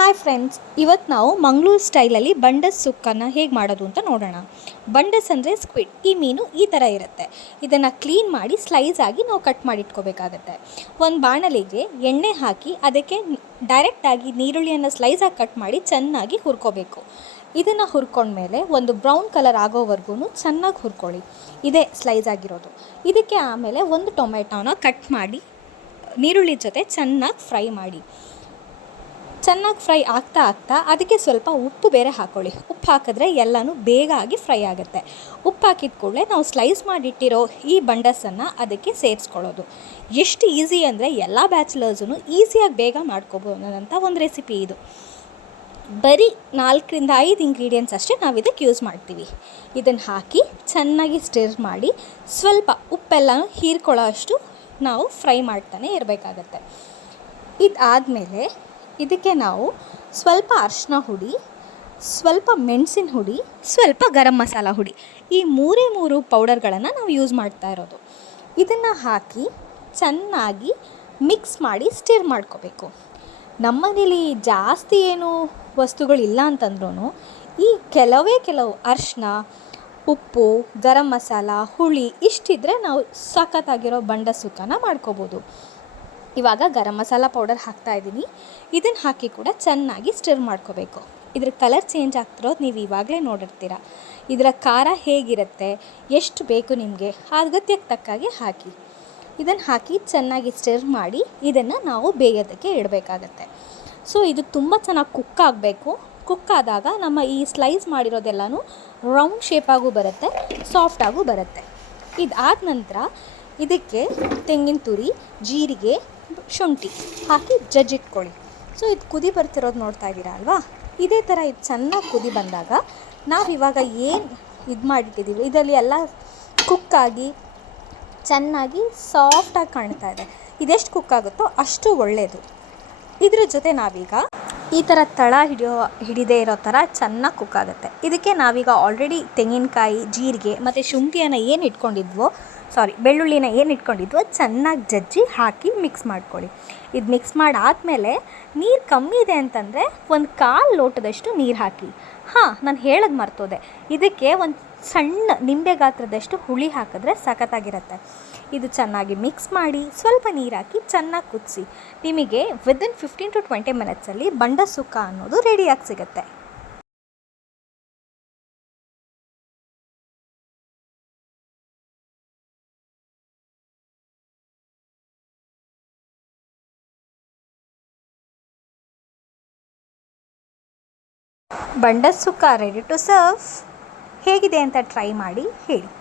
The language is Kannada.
ಹಾಯ್ ಫ್ರೆಂಡ್ಸ್ ಇವತ್ತು ನಾವು ಮಂಗಳೂರು ಸ್ಟೈಲಲ್ಲಿ ಬಂಡಸ್ ಸುಕ್ಕನ್ನು ಹೇಗೆ ಮಾಡೋದು ಅಂತ ನೋಡೋಣ. ಬಂಡಸ್ ಅಂದರೆ ಸ್ಕ್ವಿಡ್ ಈ ಮೀನು ಈ ಥರ ಇರುತ್ತೆ. ಇದನ್ನು ಕ್ಲೀನ್ ಮಾಡಿ ಸ್ಲೈಸ್ ಆಗಿ ನಾವು ಕಟ್ ಮಾಡಿಟ್ಕೋಬೇಕಾಗತ್ತೆ ಒಂದು ಬಾಣಲಿಗೆ ಎಣ್ಣೆ ಹಾಕಿ ಅದಕ್ಕೆ ಡೈರೆಕ್ಟಾಗಿ ನೀರುಳ್ಳಿಯನ್ನು ಸ್ಲೈಸಾಗಿ ಕಟ್ ಮಾಡಿ ಚೆನ್ನಾಗಿ ಹುರ್ಕೋಬೇಕು. ಇದನ್ನು ಹುರ್ಕೊಂಡ್ಮೇಲೆ ಒಂದು ಬ್ರೌನ್ ಕಲರ್ ಆಗೋವರೆಗೂ ಚೆನ್ನಾಗಿ ಹುರ್ಕೊಳ್ಳಿ. ಇದೇ ಸ್ಲೈಸ್ ಆಗಿರೋದು. ಇದಕ್ಕೆ ಆಮೇಲೆ ಒಂದು ಟೊಮೆಟೊನ ಕಟ್ ಮಾಡಿ ನೀರುಳ್ಳಿ ಜೊತೆ ಚೆನ್ನಾಗಿ ಫ್ರೈ ಮಾಡಿ. ಚೆನ್ನಾಗಿ ಫ್ರೈ ಆಗ್ತಾ ಆಗ್ತಾ ಅದಕ್ಕೆ ಸ್ವಲ್ಪ ಉಪ್ಪು ಬೇರೆ ಹಾಕ್ಕೊಳ್ಳಿ ಉಪ್ಪು ಹಾಕಿದ್ರೆ ಎಲ್ಲನೂ ಬೇಗ ಆಗಿ ಫ್ರೈ ಆಗುತ್ತೆ. ಉಪ್ಪು ಹಾಕಿದ ಕೂಡಲೇ ನಾವು ಸ್ಲೈಸ್ ಮಾಡಿಟ್ಟಿರೋ ಈ ಬಂಡಸನ್ನು ಅದಕ್ಕೆ ಸೇರಿಸ್ಕೊಳ್ಳೋದು. ಎಷ್ಟು ಈಸಿ ಅಂದರೆ ಎಲ್ಲ ಬ್ಯಾಚುಲರ್ಸೂ ಈಸಿಯಾಗಿ ಬೇಗ ಮಾಡ್ಕೋಬೋದಂಥ ಒಂದು ರೆಸಿಪಿ ಇದು. ಬರೀ ನಾಲ್ಕರಿಂದ ಐದು ಇಂಗ್ರೀಡಿಯೆಂಟ್ಸ್ ಅಷ್ಟೇ ನಾವು ಇದಕ್ಕೆ ಯೂಸ್ ಮಾಡ್ತೀವಿ. ಇದನ್ನು ಹಾಕಿ ಚೆನ್ನಾಗಿ ಸ್ಟಿರ್ ಮಾಡಿ ಸ್ವಲ್ಪ ಉಪ್ಪೆಲ್ಲ ಹೀರ್ಕೊಳ್ಳೋ ಅಷ್ಟು ನಾವು ಫ್ರೈ ಮಾಡ್ತಾನೆ ಇರಬೇಕಾಗತ್ತೆ. ಇದಾದಮೇಲೆ ಇದಕ್ಕೆ ನಾವು ಸ್ವಲ್ಪ ಅರಿಶಿನ ಹುಡಿ, ಸ್ವಲ್ಪ ಮೆಣಸಿನ ಹುಡಿ, ಸ್ವಲ್ಪ ಗರಂ ಮಸಾಲ ಹುಡಿ. ಈ ಮೂರೇ ಮೂರು ಪೌಡರ್ಗಳನ್ನು ನಾವು ಯೂಸ್ ಮಾಡ್ತಾ ಇರೋದು. ಇದನ್ನು ಹಾಕಿ ಚೆನ್ನಾಗಿ ಮಿಕ್ಸ್ ಮಾಡಿ ಸ್ಟಿರ್ ಮಾಡ್ಕೋಬೇಕು. ನಮ್ಮನೇಲಿ ಜಾಸ್ತಿ ಏನು ವಸ್ತುಗಳಿಲ್ಲ ಅಂತಂದ್ರೂ ಈ ಕೆಲವೇ ಕೆಲವು ಅರಿಶಿನ ಉಪ್ಪು, ಗರಂ ಮಸಾಲ, ಹುಳಿ ಇಷ್ಟಿದ್ರೆ ನಾವು ಸಖತ್ತಾಗಿರೋ ಬಂಡ ಸುಕ್ಕನ ಮಾಡ್ಕೋಬೋದು. ಇವಾಗ ಗರಂ ಮಸಾಲ ಪೌಡರ್ ಹಾಕ್ತಾ ಇದ್ದೀನಿ. ಇದನ್ನು ಹಾಕಿ ಕೂಡ ಚೆನ್ನಾಗಿ ಸ್ಟಿರ್ ಮಾಡ್ಕೋಬೇಕು. ಇದ್ರ ಕಲರ್ ಚೇಂಜ್ ಆಗ್ತಿರೋದು ನೀವು ಇವಾಗಲೇ ನೋಡಿರ್ತೀರ. ಇದರ ಖಾರ ಹೇಗಿರುತ್ತೆ, ಎಷ್ಟು ಬೇಕು ನಿಮಗೆ ಅಗತ್ಯಕ್ಕೆ ತಕ್ಕಾಗೆ ಹಾಕಿ. ಇದನ್ನು ಹಾಕಿ ಚೆನ್ನಾಗಿ ಸ್ಟಿರ್ ಮಾಡಿ ಇದನ್ನು ನಾವು ಬೇಯೋದಕ್ಕೆ ಇಡಬೇಕಾಗತ್ತೆ. ಸೊ ಇದು ತುಂಬ ಚೆನ್ನಾಗಿ ಕುಕ್ ಆಗಬೇಕು. ಕುಕ್ ಆದಾಗ ನಮ್ಮ ಈ ಸ್ಲೈಸ್ ಮಾಡಿರೋದೆಲ್ಲನೂ ರೌಂಡ್ ಶೇಪಾಗೂ ಬರುತ್ತೆ ಸಾಫ್ಟಾಗೂ ಬರುತ್ತೆ. ಇದಾದ ನಂತರ ಇದಕ್ಕೆ ತೆಂಗಿನ ತುರಿ, ಜೀರಿಗೆ, ಶುಂಠಿ ಹಾಕಿ ಜಜ್ಜಿಟ್ಕೊಳ್ಳಿ ಸೊ ಇದು ಕುದಿ ಬರ್ತಿರೋದು ನೋಡ್ತಾ ಇದ್ದೀರಾ ಅಲ್ವಾ? ಇದೇ ಥರ ಇದು ಚೆನ್ನಾಗಿ ಕುದಿ ಬಂದಾಗ ನಾವು ಇವಾಗ ಏನು ಇದು ಮಾಡಿಟ್ಟಿದ್ದೀವಿ ಇದರಲ್ಲಿ ಎಲ್ಲ ಕುಕ್ಕಾಗಿ ಚೆನ್ನಾಗಿ ಸಾಫ್ಟಾಗಿ ಕಾಣ್ತಾ ಇದೆ. ಇದೆಷ್ಟು ಕುಕ್ ಆಗುತ್ತೋ ಅಷ್ಟು ಒಳ್ಳೆಯದು ಇದ್ರ ಜೊತೆ ನಾವೀಗ ಈ ಥರ ತಳ ಹಿಡಿಯೋ, ಹಿಡಿದೇ ಇರೋ ಥರ ಚೆನ್ನಾಗಿ ಕುಕ್ ಆಗುತ್ತೆ. ಇದಕ್ಕೆ ನಾವೀಗ ಆಲ್ರೆಡಿ ತೆಂಗಿನಕಾಯಿ, ಜೀರಿಗೆ ಮತ್ತು ಶುಂಠಿಯನ್ನು ಏನು ಇಟ್ಕೊಂಡಿದ್ವೋ ಸಾರಿ ಬೆಳ್ಳುಳ್ಳಿನ ಏನು ಇಟ್ಕೊಂಡಿದ್ವೋ ಚೆನ್ನಾಗಿ ಜಜ್ಜಿ ಹಾಕಿ ಮಿಕ್ಸ್ ಮಾಡ್ಕೊಳ್ಳಿ. ಇದು ಮಿಕ್ಸ್ ಮಾಡಾದಮೇಲೆ ನೀರು ಕಮ್ಮಿ ಇದೆ ಅಂತಂದರೆ ಒಂದು ಕಾಲು ಲೋಟದಷ್ಟು ನೀರು ಹಾಕಿ. ಹಾಂ, ನಾನು ಹೇಳೋದು ಮರ್ತೋದೆ. ಇದಕ್ಕೆ ಒಂದು ಸಣ್ಣ ನಿಂಬೆ ಗಾತ್ರದಷ್ಟು ಹುಳಿ ಹಾಕಿದ್ರೆ ಸಖತ್ತಾಗಿರುತ್ತೆ. ಇದು ಚೆನ್ನಾಗಿ ಮಿಕ್ಸ್ ಮಾಡಿ ಸ್ವಲ್ಪ ನೀರು ಹಾಕಿ ಚೆನ್ನಾಗಿ ಕುದಿಸಿ. ನಿಮಗೆ ವಿದಿನ್ ಫಿಫ್ಟೀನ್ ಟು ಟ್ವೆಂಟಿ ಮಿನಿಟ್ಸಲ್ಲಿ ಬಂಡ ಸುಕ್ಕ ಅನ್ನೋದು ರೆಡಿಯಾಗಿ ಸಿಗುತ್ತೆ. ಬಂಡ ಸುಕ್ಕ ರೆಡಿ ಟು ಸರ್ವ್ ಹೇಗಿದೆ ಅಂತ ಟ್ರೈ ಮಾಡಿ ಹೇಳಿ.